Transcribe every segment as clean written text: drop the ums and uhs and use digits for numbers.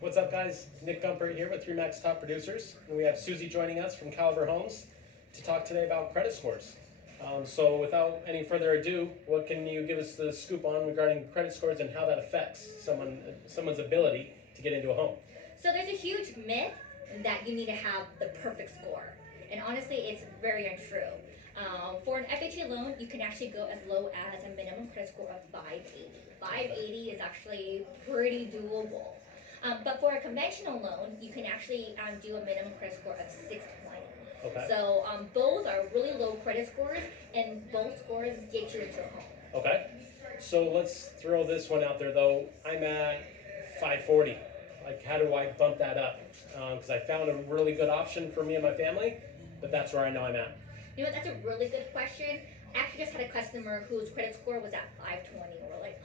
What's up, guys? Nick Gumpert here with 3Max Top Producers, and we have Susie joining us from Caliber Homes to talk today about credit scores. So without any further ado, what can you give us the scoop on regarding credit scores and how that affects someone's ability to get into a home? So there's a huge myth that you need to have the perfect score. And honestly, it's very untrue. For an FHA loan, you can actually go as low as a minimum credit score of 580. 580 is actually pretty doable. But for a conventional loan, you can actually do a minimum credit score of 620. Okay. So both are really low credit scores, and both scores get you into a home. Okay. So let's throw this one out there, though. I'm at 540. Like, how do I bump that up? Because I found a really good option for me and my family, but that's where I know I'm at. You know what, that's a really good question. I actually just had a customer whose credit score was at 520, and we're like,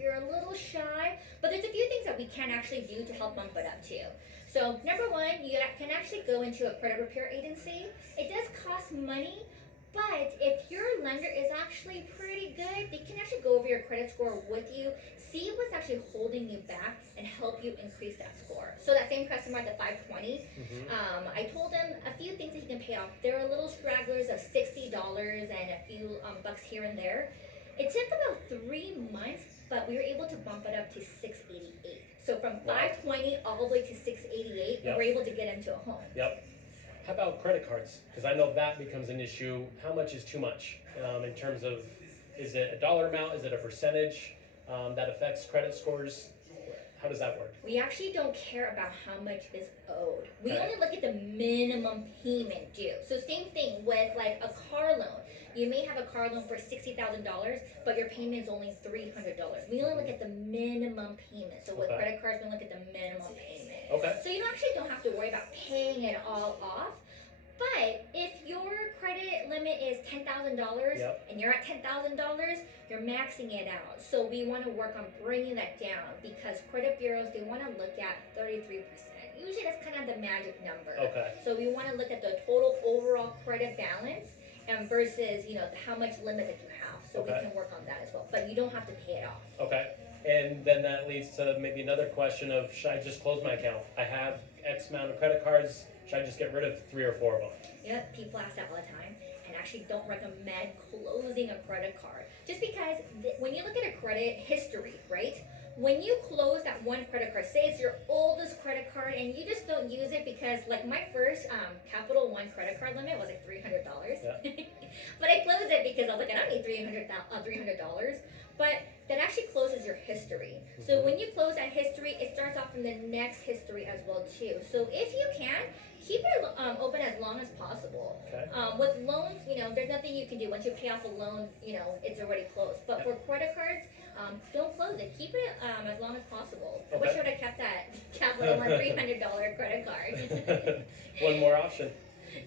you're a little shy. But there's a few things that we can actually do to help bump it up too. So number one, you can actually go into a credit repair agency. It does cost money, but if your lender is actually pretty good, they can actually go over your credit score with you, see what's actually holding you back, and help you increase that score. So that same customer at the 520, I told him a few things that he can pay off. There are little stragglers of $60 and a few bucks here and there. It took about 3 months, but we were able to bump it up to 688. So from 520 all the way to 688, Yep. we're able to get into a home. Yep. How about credit cards? Because I know that becomes an issue. How much is too much in terms of, is it a dollar amount? Is it a percentage that affects credit scores? How does that work? We actually don't care about how much is owed. We Okay. only look at the minimum payment due. So same thing with like a car loan. You may have a car loan for $60,000, but your payment is only $300. We only look at the minimum payment. So with Okay. credit cards, we look at the minimum payment. Okay. So you actually don't have to worry about paying it all off. But if your credit limit is $10,000 Yep. and you're at $10,000, you're maxing it out. So we want to work on bringing that down because credit bureaus, they want to look at 33%. Usually that's kind of the magic number. Okay. So we want to look at the total overall credit balance and versus, how much limit that you have. So Okay. we can work on that as well. But you don't have to pay it off. Okay. And then that leads to maybe another question of, should I just close my account? I have X amount of credit cards. Should I just get rid of 3 or 4 of them? Yeah, people ask that all the time, and actually don't recommend closing a credit card. Just because when you look at a credit history, right? When you close that one credit card, say it's your oldest credit card, and you just don't use it because, like, my first Capital One credit card limit was like $300. Yeah. But I closed it because I was like, I don't need $300. But that actually closes your history. So when you close that history, it starts off from the next history as well too. So if you can, keep it open as long as possible. Okay. With loans, there's nothing you can do. Once you pay off a loan, it's already closed. But for credit cards, don't close it. Keep it as long as possible. I wish I would have kept that Capital One $300 credit card. One more option.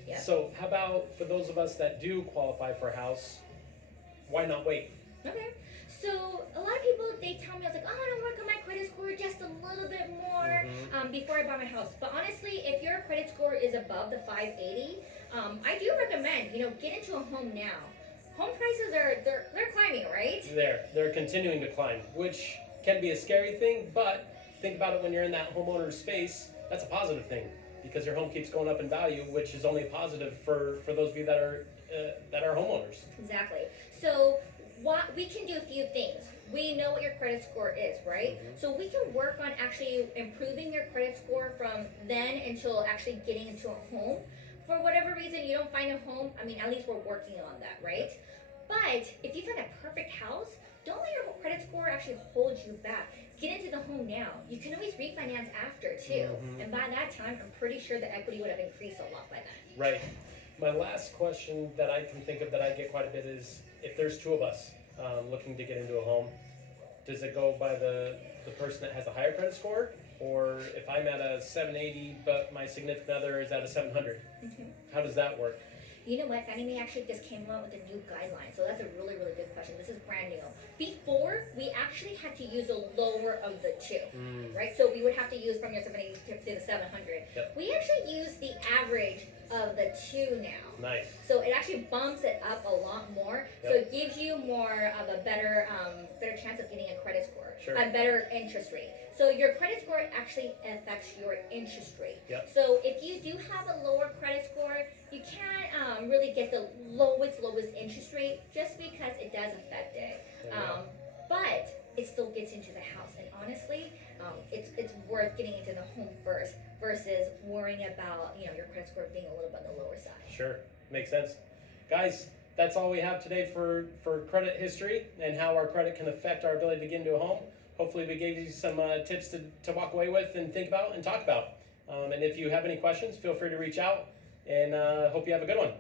Yeah. So how about for those of us that do qualify for a house, why not wait? Okay. So a lot of people, they tell me, I was like, I want to work on my credit score just a little bit more before I buy my house. But honestly, if your credit score is above the 580, I do recommend, get into a home now. Home prices they're climbing, right? They're continuing to climb, which can be a scary thing, but think about it when you're in that homeowner space, that's a positive thing because your home keeps going up in value, which is only positive for those of you that are homeowners. Exactly. So we can do a few things. We know what your credit score is, right? So we can work on actually improving your credit score from then until actually getting into a home. For whatever reason you don't find a home, at least we're working on that, right? But if you find a perfect house, don't let your credit score actually hold you back. Get into the home now. You can always refinance after too. And by that time, I'm pretty sure the equity would have increased a lot by then. Right. My last question that I can think of that I get quite a bit is, if there's 2 of us looking to get into a home, does it go by the person that has a higher credit score? Or if I'm at a 780 but my significant other is at a 700, how does that work? You know what? Fannie Mae actually just came out with a new guideline, so that's a really, really good question. This is brand new. Before, we actually had to use the lower of the 2, right? So we would have to use from your 780 to the 700. Yep. We actually use the average of the 2 now. Nice. So it actually bumps it up a lot more. Yep. So it gives you more of a better chance of getting a credit score, Sure. a better interest rate. So your credit score actually affects your interest rate. Yep. So if you do have a lower credit score, you can't really get the lowest interest rate just because it does affect it. There you go. But it still gets into the house, and honestly, it's worth getting into the home first versus worrying about your credit score being a little bit on the lower side. Sure, makes sense. Guys, that's all we have today for credit history and how our credit can affect our ability to get into a home. Hopefully we gave you some tips to walk away with and think about and talk about. And if you have any questions, feel free to reach out, and hope you have a good one.